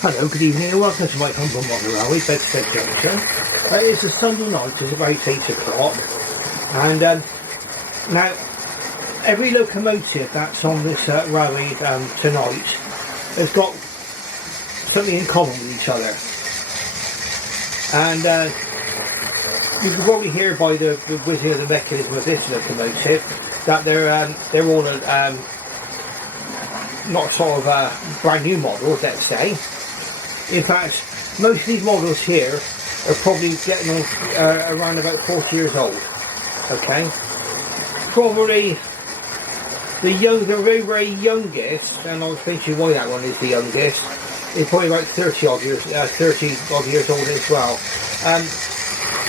Hello, good evening and welcome to my humble model railway, Bedstead Junction. It's a Sunday night, it's about 8 o'clock, and now every locomotive that's on this railway tonight has got something in common with each other. And you can probably hear by the whizzing of the mechanism of this locomotive that they're all not sort of brand new models, let's say. In fact, most of these models here are probably getting on around about 40 years old. Okay, probably the very, very youngest, and I'll explain to you why that one is the youngest, is probably about 30 odd years old as well.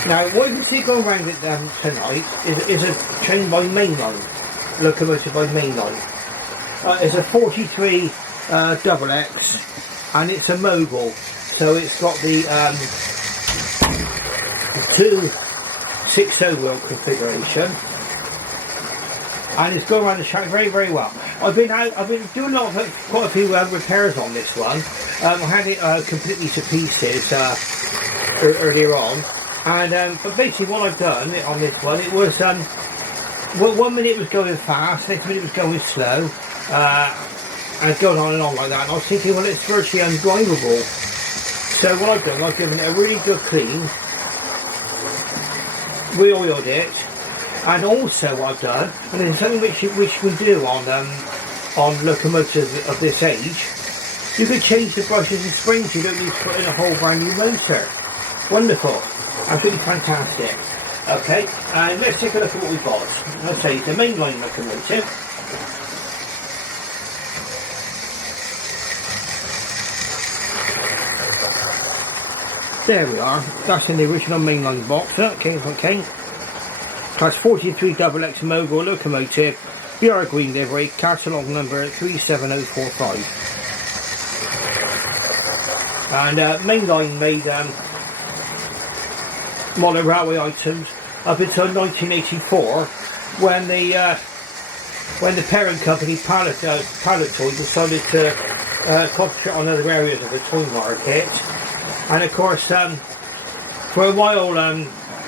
Now, what you can see going around it tonight is a train by Mainline, locomotive by Mainline. It's a 43 double X, and it's a Mogul, so it's got the 260 wheel configuration, and it's going around the track very, very well. I've been doing quite a few repairs on this one. I had it completely to pieces earlier on, and but basically what I've done on this one, it was well, 1 minute it was going fast, next minute it was going slow, and going on and on like that, and I was thinking, well, it's virtually undrivable. So what I've done, I've given it a really good clean, re-oiled it, and also what I've done, and there's something which you can do on locomotives of this age, you can change the brushes and springs, you don't need to put in a whole brand new motor. Wonderful, absolutely fantastic. Okay, and let's take a look at what we've got. Let's say it's a Mainline locomotive. There we are, that's in the original Mainline box. Okay. Class 43 double X Mogul locomotive, BR Green livery, catalogue number 37045. And Mainline made modern railway items up until 1984, when the parent company Palitoy decided to concentrate on other areas of the toy market. And of course, for a while,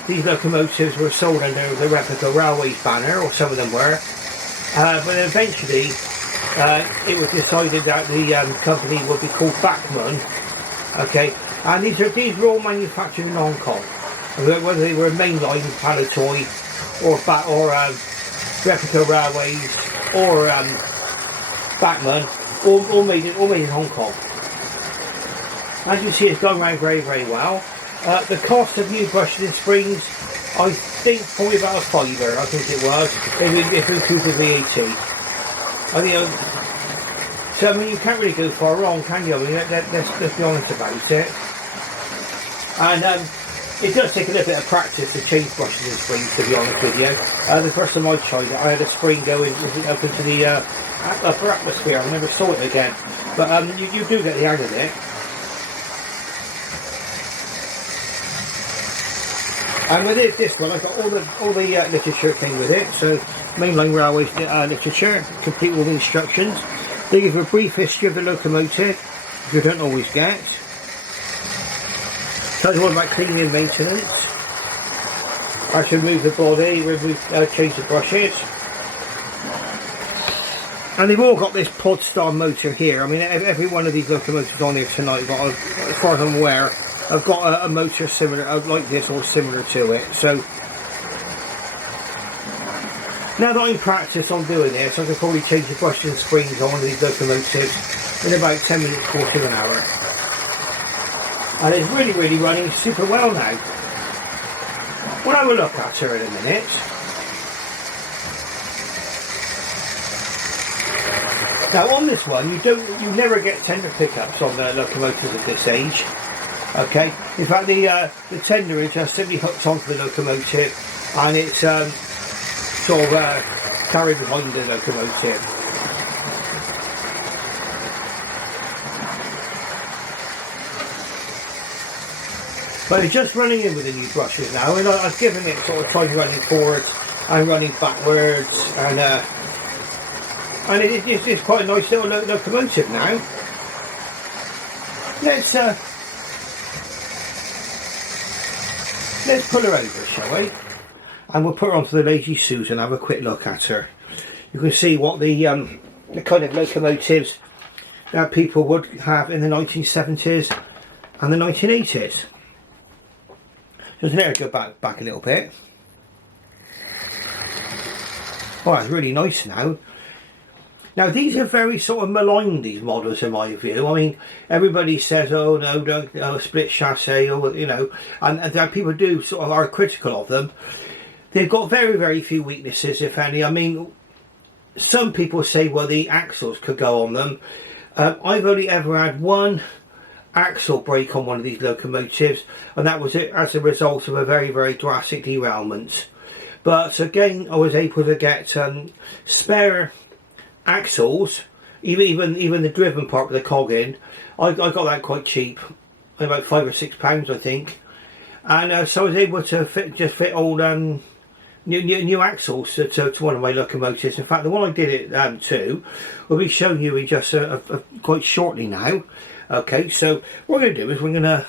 these locomotives were sold under the Replica Railways banner, or some of them were. But eventually, it was decided that the company would be called Bachmann. Okay, and these were all manufactured in Hong Kong, whether they were Mainline, Palitoy, or Replica Railways, or Bachmann, all made in Hong Kong. As you see, it's going around very, very well. The cost of new brushes and springs, I think probably about a fiver, I think it was, if we include the VAT. So I mean, you can't really go far wrong, can you? I mean, let's be honest about it. And it does take a little bit of practice to change brushes and springs, to be honest with you. The first time I tried it, I had a spring going up into the upper atmosphere. I never saw it again. But you do get the hang of it. And with this one, I've got all the literature came with it. So Mainline Railways literature, complete with instructions. They give a brief history of the locomotive, which you don't always get. Tells you all about cleaning and maintenance. I should remove the body, change the brushes. And they've all got this pod style motor here. I mean, every one of these locomotives on here tonight, as far as I'm aware, I've got a motor similar, like this or similar to it. So now that I'm practiced on doing this, I can probably change the brushes and springs on one of these locomotives in about 10 minutes, quarter of an hour. And it's really, really running super well now. We'll have a look at her in a minute. Now on this one, you never get tender pickups on the locomotives of this age. Okay, in fact the tenderage is simply hooked onto the locomotive, and it's sort of carried behind the locomotive. But it's just running in with the new brushes now, and I've given it sort of tried running forwards and running backwards, and it's quite a nice little locomotive now. let's pull her over, shall we? And we'll put her onto the Lazy Susan and have a quick look at her. You can see what the kind of locomotives that people would have in the 1970s and the 1980s. Just let her go back a little bit. Oh, it's really nice now. Now these are very sort of maligned, these models, in my view. I mean, everybody says, oh no, don't split chassis, or you know, and people do sort of are critical of them. They've got very, very few weaknesses, if any. I mean, some people say, well, the axles could go on them. I've only ever had one axle break on one of these locomotives, and that was it as a result of a very, very drastic derailment. But again, I was able to get spare axles, even the driven part with the cog in. I got that quite cheap, about £5 or £6, I think. And so I was able to fit all new axles to one of my locomotives. In fact, the one I did it to, we'll be showing you in just quite shortly now. Okay, so what we're going to do is we're going to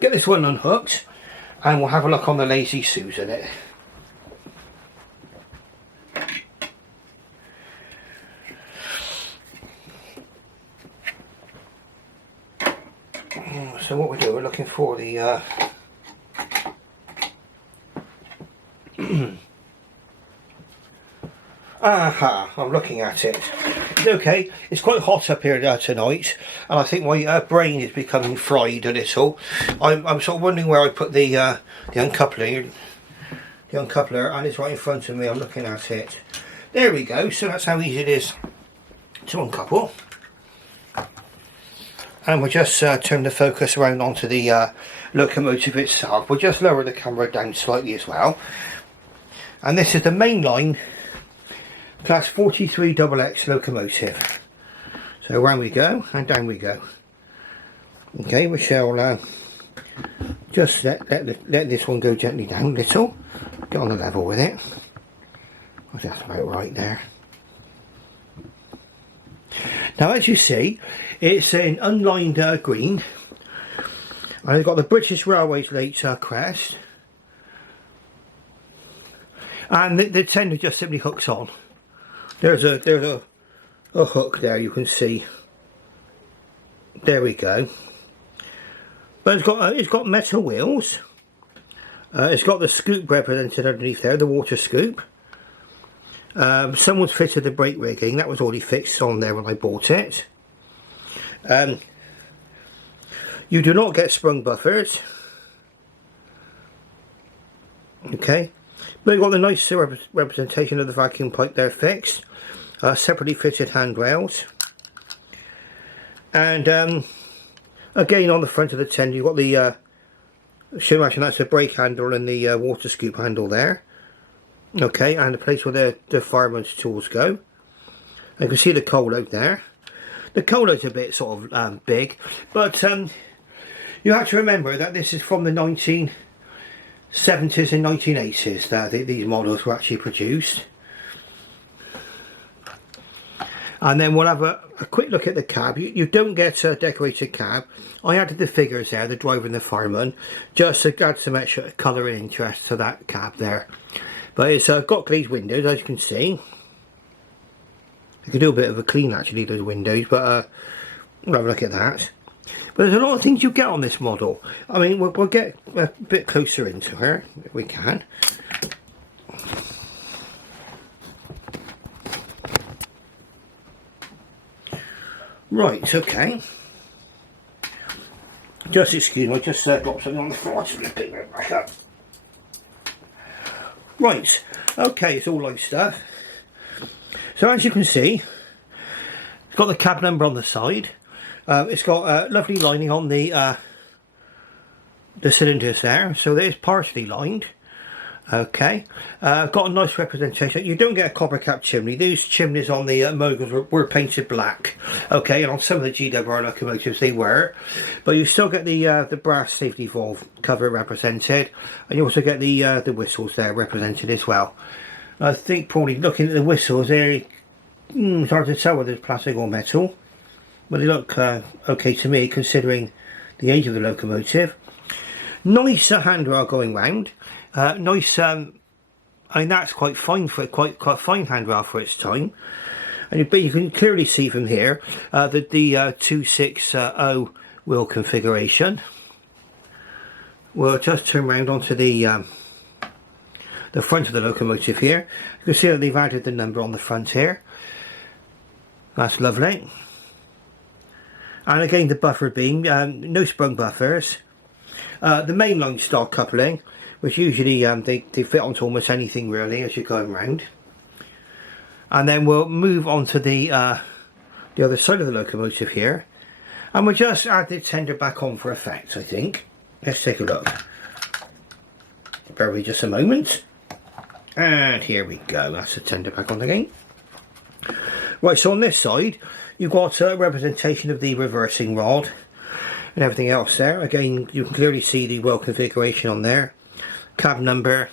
get this one unhooked, and we'll have a look on the Lazy Susan. So what we do, we're looking for the aha, I'm looking at it. Okay, it's quite hot up here tonight, and I think my brain is becoming fried a little. I'm sort of wondering where I put the uncoupler, and it's right in front of me. I'm looking at it. There we go. So that's how easy it is to uncouple. And we'll just turn the focus around onto the locomotive itself. We'll just lower the camera down slightly as well. And this is the Mainline Class 43 XX locomotive. So around we go, and down we go. Okay, we shall just let this one go gently down a little. Get on a level with it. Well, that's about right there. Now, as you see, it's an unlined green, and it's got the British Railways late crest, and the tender just simply hooks on. There's a hook there, you can see. There we go. But it's got metal wheels. It's got the scoop represented underneath there, the water scoop. Someone's fitted the brake rigging. That was already fixed on there when I bought it. You do not get sprung buffers. Okay, but you've got the nice representation of the vacuum pipe there fixed. Separately fitted handrails. And again, on the front of the tender, you've got the should imagine that's a brake handle and the water scoop handle there. Okay, and the place where the fireman's tools go. You can see the coal out there. The coal is a bit sort of big, but you have to remember that this is from the 1970s and 1980s that these models were actually produced. And then we'll have a quick look at the cab. You don't get a decorated cab. I added the figures there, the driver and the fireman, just to add some extra colour and interest to that cab there. But it's got glazed windows, as you can see. You can do a bit of a clean actually, those windows, but we'll have a look at that. But there's a lot of things you get on this model. I mean, we'll get a bit closer into her, if we can. Right, okay. Just excuse me, I just dropped something on the floor. Just going to pick that back up. Right, okay, it's all light stuff. So as you can see, it's got the cab number on the side. It's got a lovely lining on the cylinders there, so it is partially lined. Okay, got a nice representation. You don't get a copper cap chimney. These chimneys on the Moguls were painted black. Okay, and on some of the GWR locomotives they were, but you still get the brass safety valve cover represented, and you also get the whistles there represented as well. I think probably looking at the whistles there, it's hard to tell whether it's plastic or metal. Well, they look okay to me, considering the age of the locomotive. Nice handrail going round. Nice. I mean, that's quite fine for quite fine handrail for its time. And but you can clearly see from here the 260 wheel configuration. We'll just turn around onto the front of the locomotive here. You can see that they've added the number on the front here. That's lovely. And again, the buffer beam, no sprung buffers. The mainline style coupling, which usually they fit onto almost anything really as you're going around. And then we'll move on to the other side of the locomotive here, and we'll just add the tender back on for effect, I think. Let's take a look. Bear with me just a moment. And here we go, that's the tender back on again. Right, so on this side, you've got a representation of the reversing rod and everything else there. Again, you can clearly see the wheel configuration on there, cab number,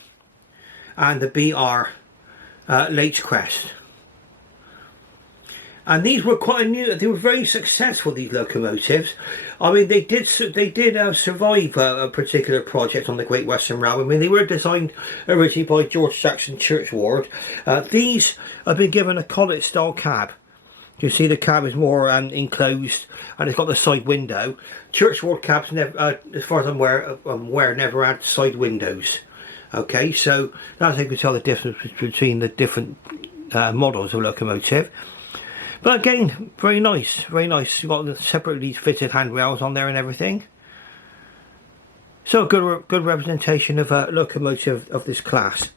and the BR Lates crest. And these were quite new. They were very successful, these locomotives. I mean, they did survive a particular project on the Great Western Railway. I mean, they were designed originally by George Jackson Churchward. These have been given a collet style cab. You see the cab is more enclosed, and it's got the side window. Churchward cabs, never, as far as I'm aware, never had side windows. Okay, so that's how you can tell the difference between the different models of locomotive. But again, very nice, very nice. You've got the separately fitted handrails on there and everything. So a good representation of a locomotive of this class.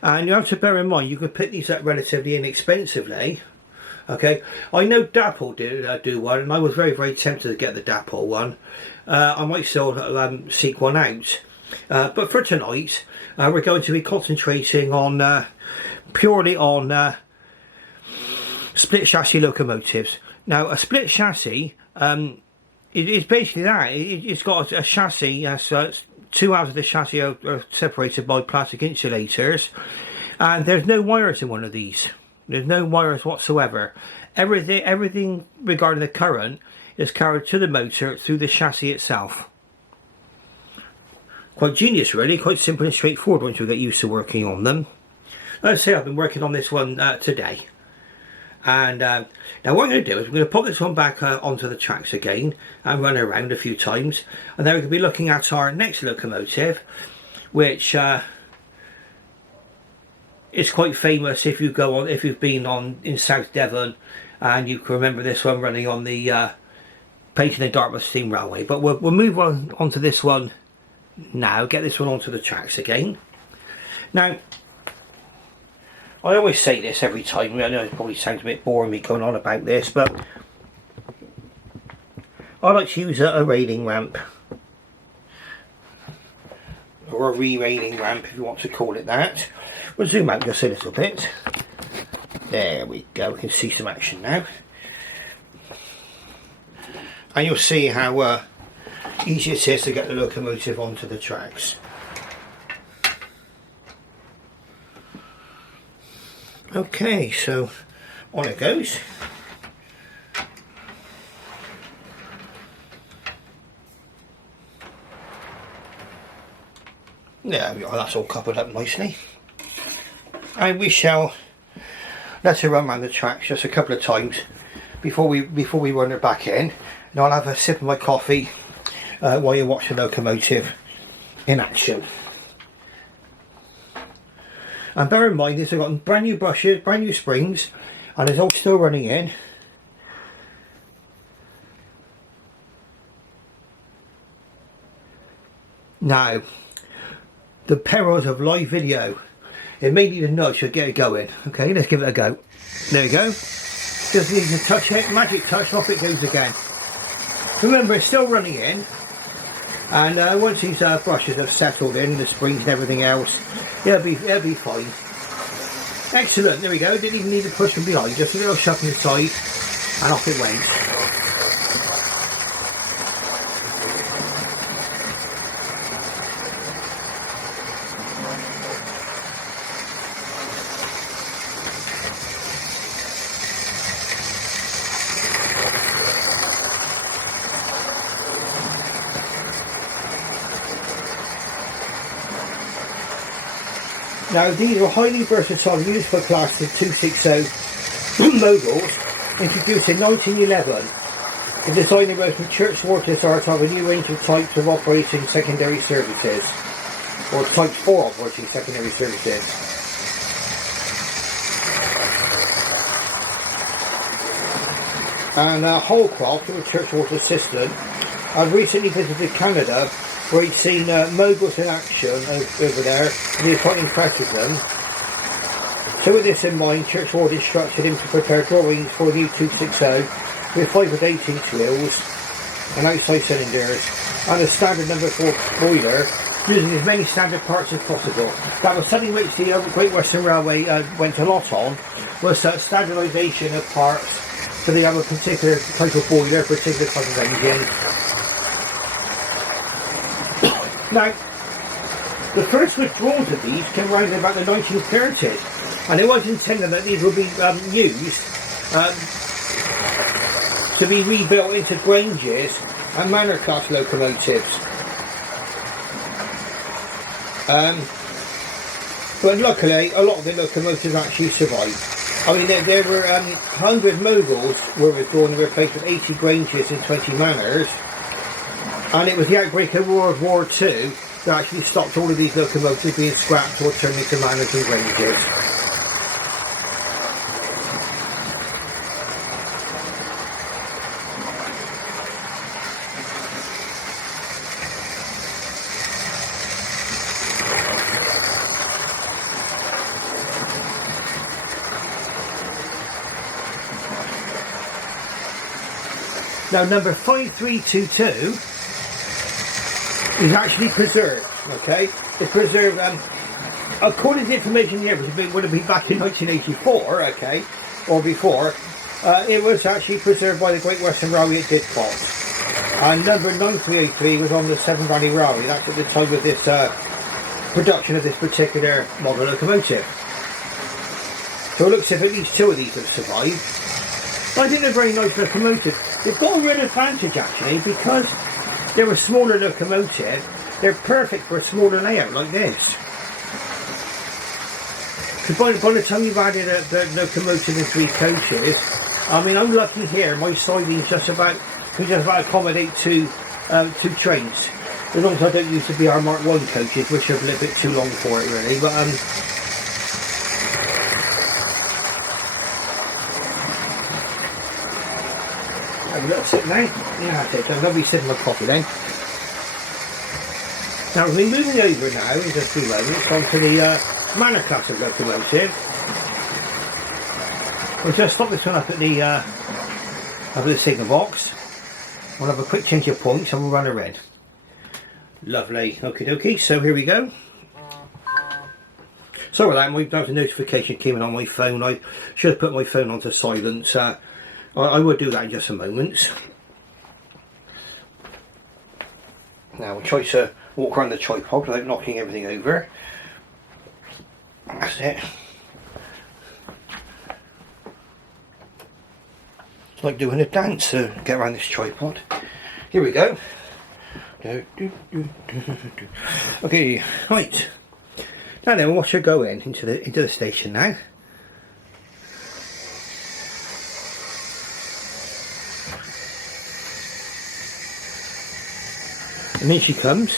And you have to bear in mind, you can pick these up relatively inexpensively. Okay, I know Dapple do one, and I was very, very tempted to get the Dapple one. I might still seek one out. But for tonight, we're going to be concentrating on purely on split chassis locomotives. Now, a split chassis is basically that. It's got a chassis. Two halves of the chassis are separated by plastic insulators, and there's no wires in one of these. There's no wires whatsoever. Everything regarding the current is carried to the motor through the chassis itself. Quite genius, really. Quite simple and straightforward once you get used to working on them. Let's say I've been working on this one today. And now what I'm going to do is I'm going to pop this one back onto the tracks again and run around a few times, and then we're going to be looking at our next locomotive, which is quite famous if you've been in South Devon, and you can remember this one running on the Paignton and Dartmouth Steam Railway. But we'll move onto this one now, get this one onto the tracks again. Now, I always say this every time. I know it probably sounds a bit boring me going on about this, but I like to use a railing ramp, or a re-railing ramp if you want to call it that. We'll zoom out just a little bit. There we go, we can see some action now. And you'll see how easy it is to get the locomotive onto the tracks. Okay, so on it goes. There we go, that's all coupled up nicely. And we shall let her run around the tracks just a couple of times before we run her back in. And I'll have a sip of my coffee while you watch the locomotive in action. And bear in mind, these have got brand new brushes, brand new springs, and it's all still running in. Now, the perils of live video. It may need a nudge to get it going. Okay, let's give it a go. There we go. Just need to touch it, magic touch, off it goes again. Remember, it's still running in. And once these brushes have settled in, the springs and everything else, it'll be fine. Excellent, there we go. Didn't even need to push from behind, just a little shove from the side, and off it went. Now these are highly versatile and useful class of 260 Moguls, introduced in 1911. The design arose from Churchwarder's art of a new range of types of operating secondary services, or types for operating secondary services. And Holcroft, who was Churchwarder's assistant, I've recently visited Canada, where he'd seen Moguls in action over there, and he was quite impressed with them. So with this in mind, Churchwarder instructed him to prepare drawings for the new 260 with 5 and 8-inch wheels and outside cylinders and a standard number 4 boiler, using as many standard parts as possible. That was something which the Great Western Railway went a lot on, was standardisation of parts, so they have a particular type of boiler, particular type of engine. Now, the first withdrawals of these came around about the 1930s, and it was intended that these would be used to be rebuilt into Granges and Manor class locomotives. But luckily, a lot of the locomotives actually survived. I mean, there were 100 Moguls were withdrawn and replaced with 80 Granges and 20 Manors. And it was the outbreak of World War II that actually stopped all of these locomotives being scrapped or turned into Manors and Granges. Now number 5322 is actually preserved, okay? It's preserved, according to the information here, which would have been back in 1984, okay, or before, it was actually preserved by the Great Western Railway at Didcot. And number 9383 was on the Severn Valley Railway. That's at the time of this production of this particular model locomotive. So it looks as if at least 2 of these have survived. I think they're very nice locomotives. They've got a real advantage actually, because they're a smaller locomotive. They're perfect for a smaller layout like this. Because by the time you've added the locomotive and 3 coaches, I mean, I'm lucky here. My sidings can just about accommodate 2 trains. As long as I don't use the BR Mark 1 coaches, which are a little bit too long for it really. But that's it now. Yeah, that's it. I'm going to be sipping my coffee then. Now we're moving over now in just a few moments onto the Manor class of locomotive. We'll just stop this one up at the signal box. We'll have a quick change of points and we'll run a red. Lovely. Okie dokie. So here we go. Sorry about that. That was a notification came in on my phone. I should have put my phone onto silence. I will do that in just a moment. Now we'll try to walk around the tripod without knocking everything over. That's it. It's like doing a dance to get around this tripod. Here we go. Okay, right. Now then, we'll watch her go into the station now. And then she comes.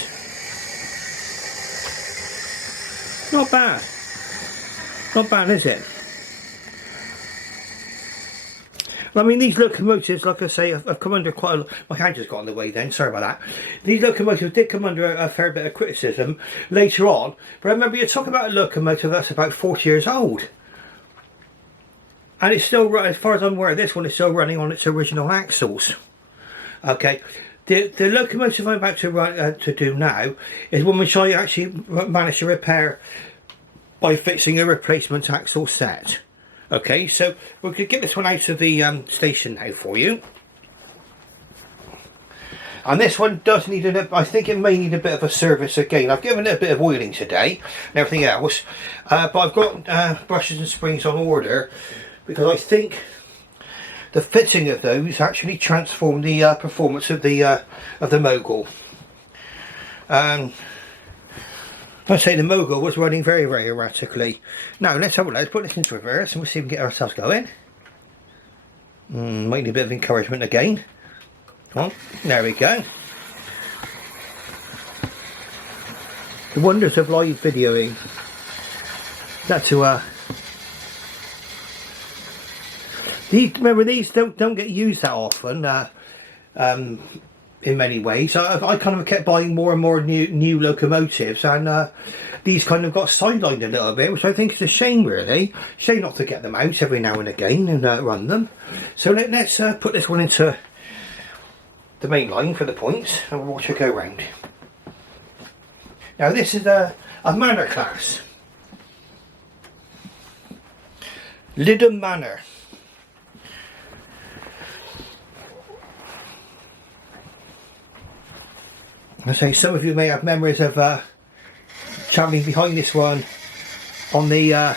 Not bad. Not bad, is it? Well, I mean, these locomotives, like I say, have come under quite a lot. My hand just got in the way then, sorry about that. These locomotives did come under a fair bit of criticism later on. But remember, you're talking about a locomotive that's about 40 years old. And it's still, as far as I'm aware, this one is still running on its original axles. Okay. The locomotive I'm about to do now is one which I actually managed to repair by fixing a replacement axle set. Okay, so we could get this one out of the station now for you. And this one does need I think it may need a bit of a service again. I've given it a bit of oiling today and everything else, but I've got brushes and springs on order because I think the fitting of those actually transformed the performance of the Mogul. I'd say the Mogul was running very, very erratically. Now let's have a look. Let's put this into reverse and we'll see if we can get ourselves going. Might need a bit of encouragement again. Come on, there we go. The wonders of live videoing. That to remember these don't get used that often. In many ways, I kind of kept buying more and more new locomotives, and these kind of got sidelined a little bit, which I think is a shame, really. Shame not to get them out every now and again and run them. So let's put this one into the main line for the points, and we'll watch it go round. Now this is a Manor class, Lydham Manor. I say some of you may have memories of travelling behind this one on the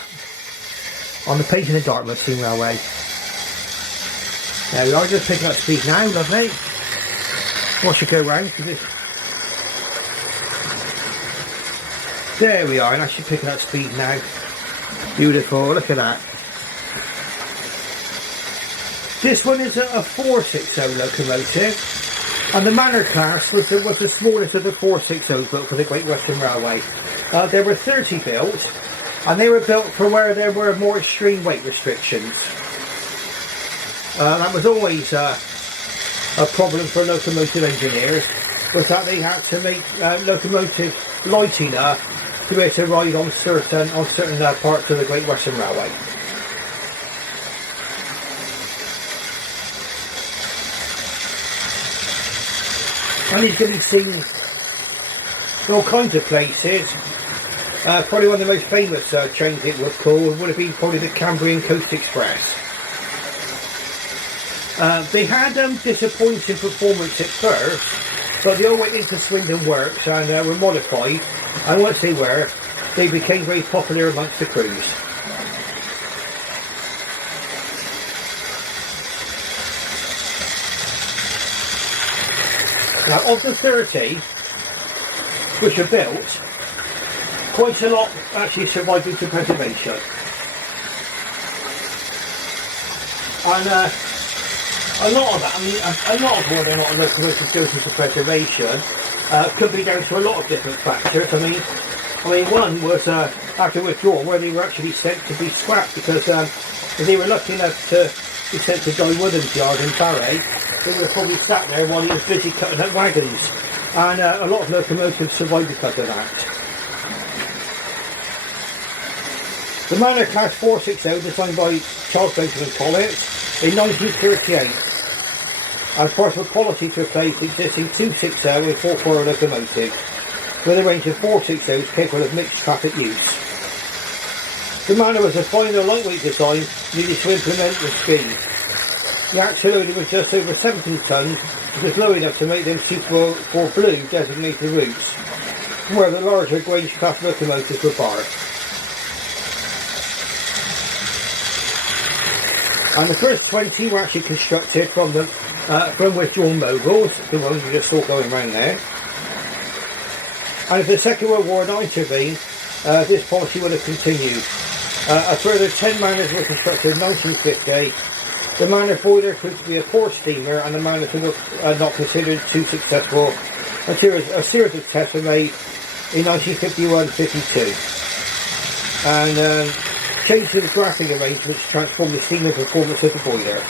Page and Dartmouth Steam Railway. There we are, just picking up speed now, lovely. Watch it go round. There we are, and actually picking up speed now. Beautiful, look at that. This one is a 460 locomotive. And the Manor class was the smallest of the 460s built for the Great Western Railway. There were 30 built, and they were built for where there were more extreme weight restrictions. That was always a problem for locomotive engineers, was that they had to make locomotives light enough to be able to ride on certain parts of the Great Western Railway. And he's going to be seen in all kinds of places. Probably one of the most famous trains it would call would have been probably the Cambrian Coast Express. They had disappointing performance at first, but they all went into Swindon Works and were modified, and once they were, they became very popular amongst the crews. Now, of the 30 which are built, quite a lot actually survived due to preservation. And a lot of that, I mean, a lot of whether or not a locomotive goes into preservation could be down to a lot of different factors. I mean, one was after withdrawal, where they were actually sent to be scrapped, because if they were lucky enough to be sent to Guy Woodham's yard in Barry, they would have probably sat there while he was busy cutting up wagons, and a lot of locomotives survived because of that. The Manor Class 460, designed by Charles Benjamin Collett in 1938, as part of a policy to replace the existing 260 with 440 locomotive, with a range of 460s capable of mixed traffic use. The Manor was a final lightweight design needed to implement the speed. The axle loading was just over 17 tonnes, which was low enough to make them suitable for blue designated routes, where the larger Grange class locomotives were barred. And the first 20 were actually constructed from withdrawn Moguls, the ones you just saw going around there. And if the Second World War not intervened, this policy would have continued. A further 10 Manors were constructed in 1950. The Manor boiler proved to be a poor steamer, and the Manors were not considered too successful until a series of tests were made in 1951-52. And changes to the drafting arrangements transformed the steamer performance of the boiler.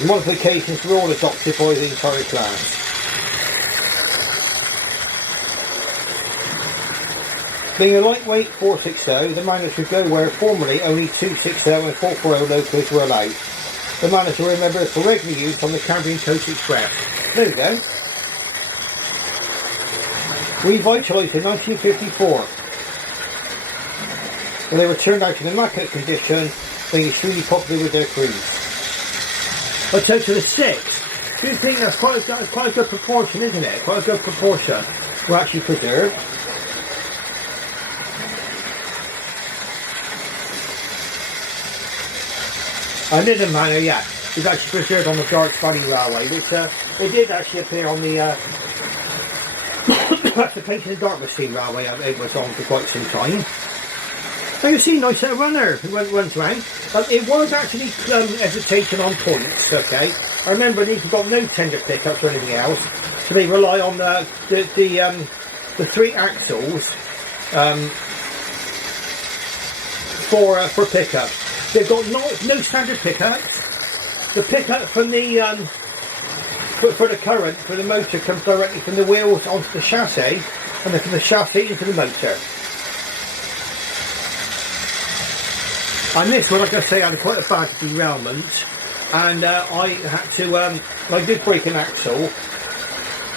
The modifications were all adopted by the entire class. Being a lightweight 460, the Manors would go where formerly only 260 and 440 locos were allowed. The Manors were remembered for regular use on the Cambrian Coast Express. There we go. Revitalised in 1954, when they were turned out in immaculate condition, being extremely popular with their crews. But so to the 6, do you think that's quite a good proportion, isn't it? Quite a good proportion were actually preserved. And Lydham Manor, yeah. is actually preserved on the Darts Valley Railway, which it did actually appear on the Occupation of Dartmouth Steam Railway. It was on for quite some time. So you see, nice little runner who runs around. It was actually hesitating on points, okay? I remember these have got no tender pickups or anything else, so they rely on the 3 axles for pickup. They've got no standard pickups. The pickup from the for the current for the motor comes directly from the wheels onto the chassis, and then from the chassis into the motor. And this one, like I say, I had quite a bad derailment, and I had to. I did break an axle,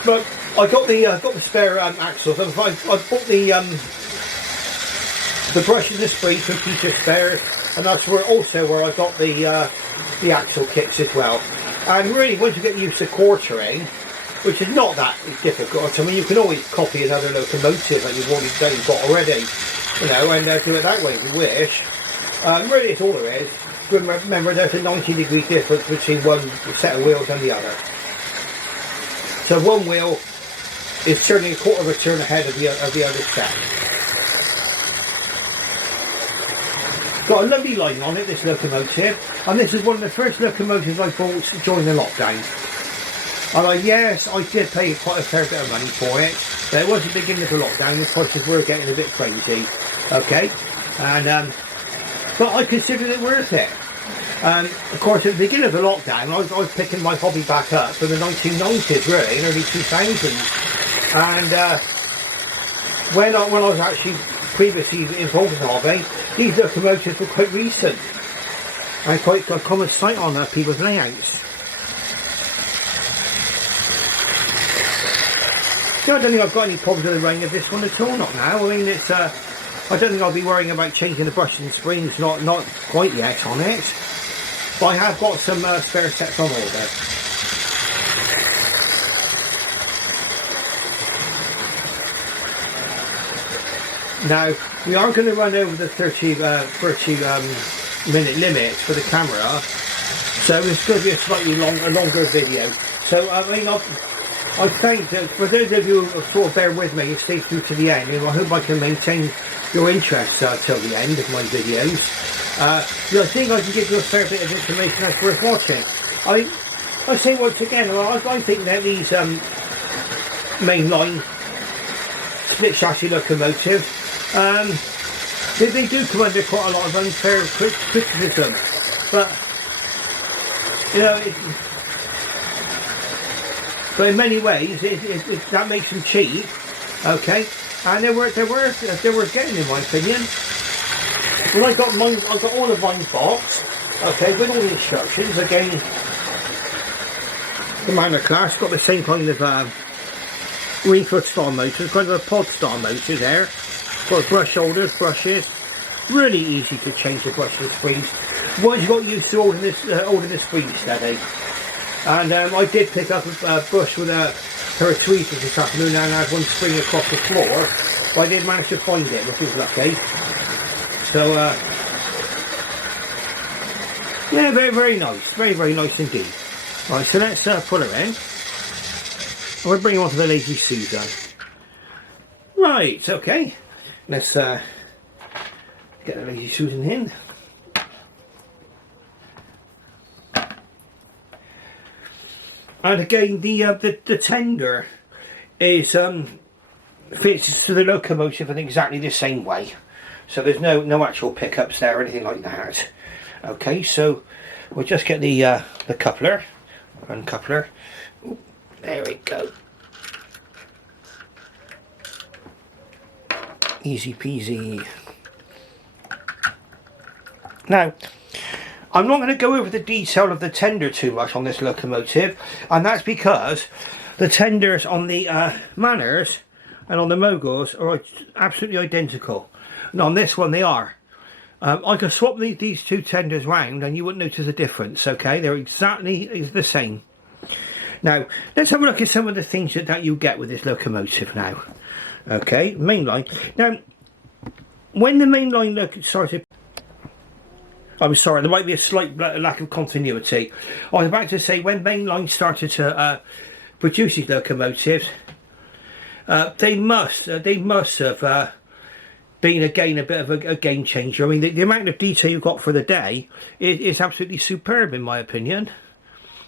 but I got the spare axles. I bought the brush and the springs from Peter Spares, and that's where I got the axle kits as well. And really, once you get used to quartering, which is not that difficult. I mean, you can always copy another locomotive that you've got already, you know, and do it that way if you wish. Really, it's all there is. Remember, there's a 90-degree difference between one set of wheels and the other. So one wheel is turning a quarter of a turn ahead of the other set. Got a lovely line on it, this locomotive, and this is one of the first locomotives I bought during the lockdown. And yes, I did pay quite a fair bit of money for it, but it was the beginning of the lockdown, the prices were getting a bit crazy, okay, and but I considered it worth it. Of course, at the beginning of the lockdown, I was picking my hobby back up from the 1990s, really, and early 2000s, and when I was actually previously involved in the hobby, these locomotives were quite recent and quite a common sight on people's layouts. So I don't think I've got any problems with the running of this one at all, not now. I mean, it's I don't think I'll be worrying about changing the brushes and springs, not quite yet on it. But I have got some spare sets on order. Now, we are going to run over the 30 minute limit for the camera, so it's going to be a slightly longer video. So, I mean, I think that for those of you who sort of bear with me and stay through to the end, I hope I can maintain your interest till the end of my videos. I think I can give you a fair bit of information that's worth watching. I say once again, I think that these mainline split chassis locomotives, they do come under quite a lot of unfair criticism, but you know, but in many ways that makes them cheap, okay, and they're worth getting, in my opinion. Well, I got all the mine box, okay, with all the instructions. Again, the Manor class got the same kind of reefer style motors, kind of a pod style motor there. Got brush holders, brushes. Really easy to change the brushes and springs. Once you got used to holding the springs steady. And I did pick up a bush with a pair of tweezers this afternoon, and I had one spring across the floor. But I did manage to find it, which was lucky. So, yeah, very, very nice. Very, very nice indeed. Right, so let's put her in. I'm going to bring her onto the Lazy Susan. Right, okay. Let's get the Lazy Susan in. And again, the tender is fits to the locomotive in exactly the same way. So there's no actual pickups there or anything like that. Okay, so we'll just get the coupler, uncoupler. Ooh, there we go. Easy peasy. Now, I'm not going to go over the detail of the tender too much on this locomotive, and that's because the tenders on the Manors and on the Moguls are absolutely identical. And on this one they are. I can swap these two tenders round and you wouldn't notice a difference, okay? They're exactly the same. Now, let's have a look at some of the things that you get with this locomotive now. Okay, mainline. Now, when the mainline started... I'm sorry, there might be a slight lack of continuity. I was about to say, when Mainline started to produce these locomotives, they must have been again a bit of a game changer. I mean, the amount of detail you've got for the day is absolutely superb in my opinion.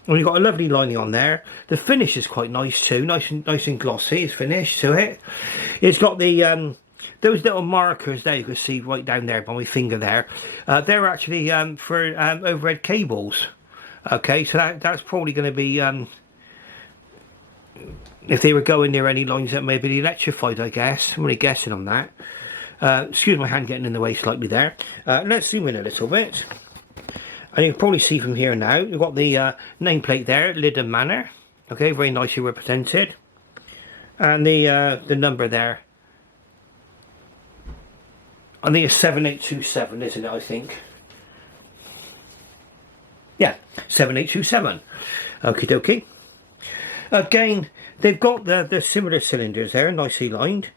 And you've got a lovely lining on there. The finish is quite nice too, nice and glossy. It's finished to it. It's got the those little markers there you can see right down there by my finger there. They're actually for overhead cables. Okay, so that's probably going to be if they were going near any lines that may be electrified, I guess. I'm really guessing on that. Excuse my hand getting in the way slightly there. Let's zoom in a little bit. And you can probably see from here now, you've got the nameplate there, Lydham Manor. Okay, very nicely represented. And the number there. I think it's 7827, isn't it, I think? Yeah, 7827. Okie dokie. Again, they've got the similar cylinders there, nicely lined.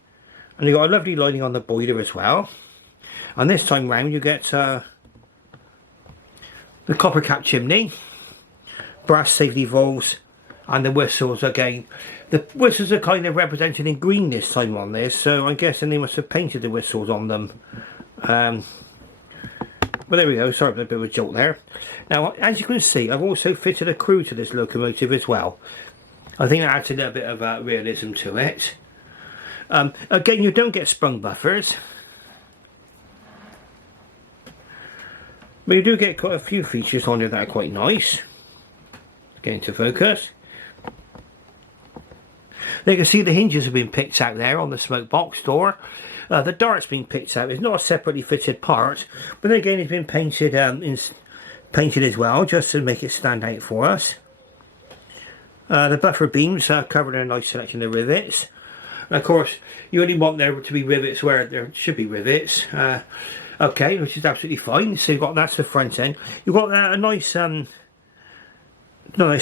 And you've got a lovely lining on the boiler as well. And this time round you get the copper cap chimney, brass safety valves, and the whistles again. The whistles are kind of represented in green this time on this, so I'm guessing they must have painted the whistles on them. But there we go, sorry for a bit of a jolt there. Now, as you can see, I've also fitted a crew to this locomotive as well. I think that adds a little bit of realism to it. Again, you don't get sprung buffers, but you do get quite a few features on there that are quite nice. Get into focus. There you can see the hinges have been picked out there on the smoke box door. The dart's been picked out. It's not a separately fitted part, but then again it's been painted painted as well, just to make it stand out for us. The buffer beams are covered in a nice selection of rivets. And of course, you only want there to be rivets where there should be rivets. Okay, which is absolutely fine. So you've got that's the front end. You've got a nice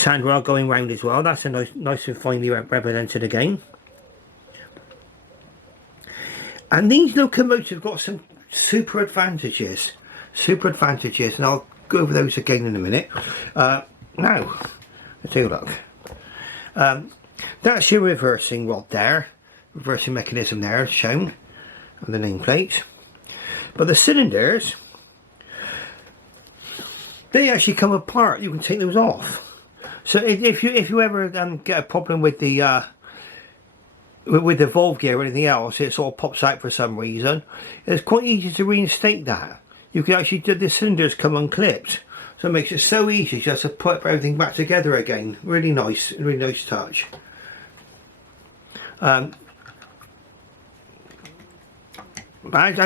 handrail going round as well. That's a nice and finely represented again. And these locomotives have got some super advantages, and I'll go over those again in a minute. Now, let's take a look. That's your reversing rod there, reversing mechanism there shown on the nameplate. But the cylinders, they actually come apart. You can take those off. So if you ever get a problem with the valve gear or anything else, it sort of pops out for some reason, it's quite easy to reinstate that. You can actually do the cylinders come unclipped, so it makes it so easy just to put everything back together again. Really nice touch. As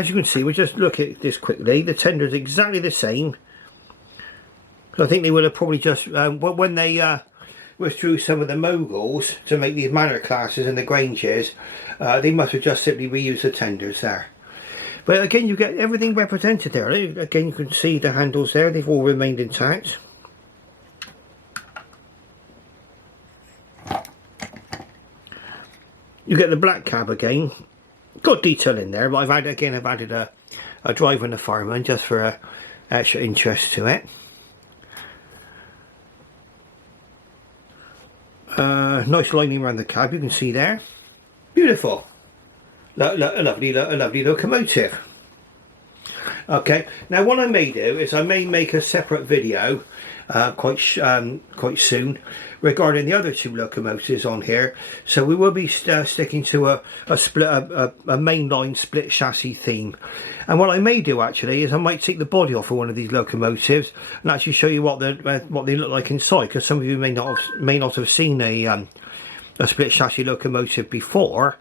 you can see, we'll just look at this quickly. The tender is exactly the same. I think they would have probably just when they withdrew some of the Moguls to make these manor classes and the Granges, they must have just simply reused the tenders there. But again, you get everything represented there. Again, you can see the handles there, they've all remained intact. You get the black cab again, got detail in there, but I've added a driver and a fireman just for extra interest to it. Nice lining around the cab, you can see there. Beautiful. A lovely locomotive. Okay, now what I may do is I may make a separate video quite soon regarding the other two locomotives on here. So we will be sticking to a mainline split chassis theme. And what I may do actually is I might take the body off of one of these locomotives and actually show you what they look like inside, because some of you may not have seen a split chassis locomotive before,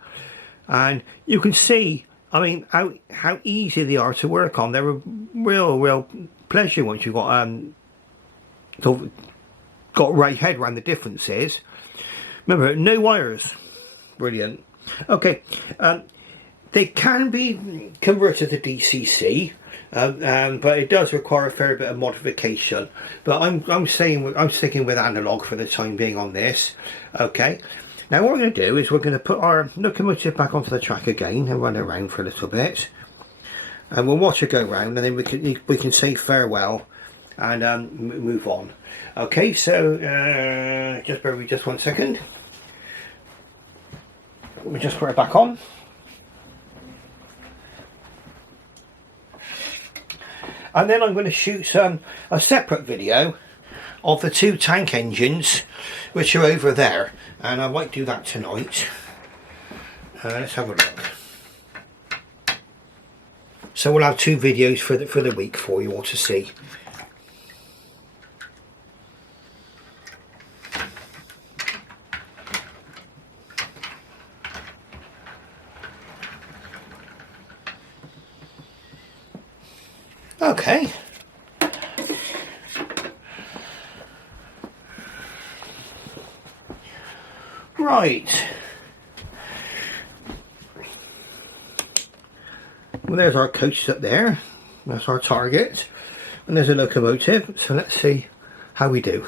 and you can see, I mean, how easy they are to work on. They're a real pleasure once you've got right head around the differences. Remember, no wires. Brilliant. Okay, they can be converted to DCC, but it does require a fair bit of modification. But I'm sticking with analog for the time being on this. Okay. Now what we're going to do is we're going to put our locomotive back onto the track again and run around for a little bit. and we'll watch her go round, and then we can say farewell and move on. Okay, so just bear with me just 1 second. Let me just put it back on. And then I'm going to shoot a separate video of the 2 tank engines which are over there, and I might do that tonight. Let's have a look. So we'll have 2 videos for the week for you all to see. Okay. Right. Well, there's our coaches up there. That's our target. And there's a locomotive. So let's see how we do.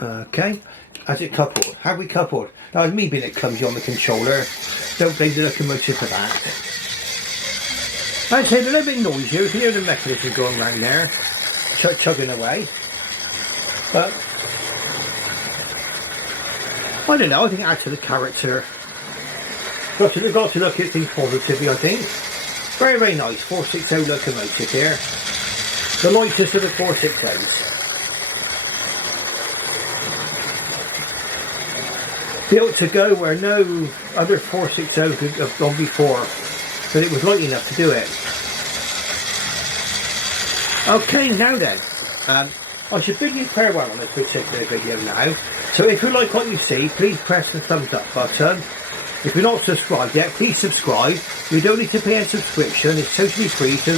Okay. Has it coupled? Have we coupled? Now, it's me being a clumsy on the controller. Don't blame the locomotive for that. I'd say they're a little bit noisier. You can hear the mechanism going around there, chugging away. But I don't know. I think it adds to the character. Got to look at things positively. I think very, very nice 460 locomotive here. The lightest of the 460s. Built to go where no other 460 could have gone before, but it was light enough to do it. Okay, now then, I should bid you farewell on this particular video now. So if you like what you see, please press the thumbs up button. If you're not subscribed yet, please subscribe. You don't need to pay a subscription, it's totally free. So,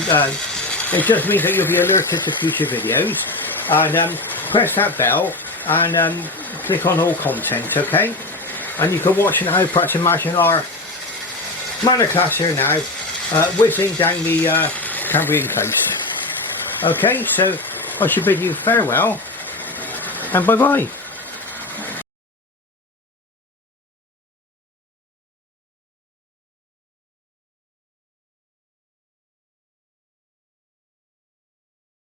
it just means that you'll be alerted to future videos. And press that bell and click on all content, okay? And you can watch now, perhaps imagine our manor class here now, whizzing down the Cambrian coast. Okay, so I should bid you farewell, and bye-bye.